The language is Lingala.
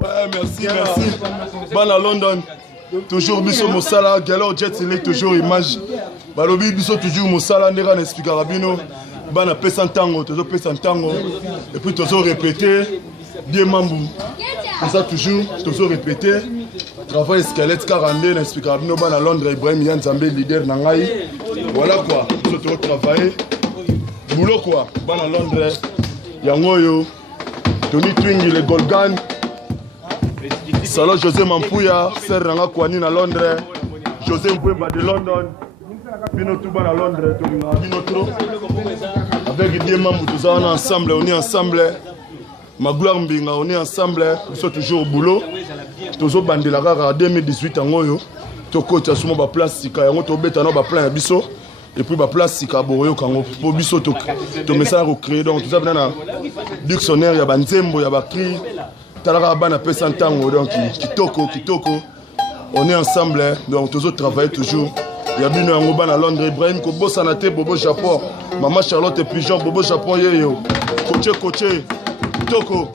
Ouais, merci. Ban à London. Toujours biso Mosala, Gallo Jet Select, toujours image. Balobi biso toujours Mosala, Nera n'explique Rabino. Ban à Pessantango, toujours Pessantango. Et puis toujours répéter, bien Mambou. Et ça toujours répéter. Travail squelette 42, n'explique Rabino. Ban à Londres, Ibrahim Yann Zambé, leader Nangaï. Voilà quoi, toujours travailler. Boulot quoi, ban à Londres. Yangoyo, Tony Twingy, le Golgan. Salon José Mampouya, Serranga Kouani à Londres, José Mbouemba de London, Bino Touba à Londres, Bino Tro. Avec des membres, on est ensemble, Magloire Mbinga, on est ensemble, nous sommes toujours au boulot. Toujours bandé la rare en 2018 en Oyo. Toko, tu as souvent ma place, si tu as un plan à Bisso, et puis ma place, si tu as Boroyo, pour Bisso, tu message recréé. Donc, tout ça, dans le dictionnaire, il y a Banzembo, il y a Bakri. Donc, Kitoko, on est ensemble, donc toujours travailler toujours. Il y a bien un à Londres, Ibrahim, Kobo Sanate, Bobo Japon, Maman Charlotte et Pigeon, Bobo Japon, Coach, Kitoko.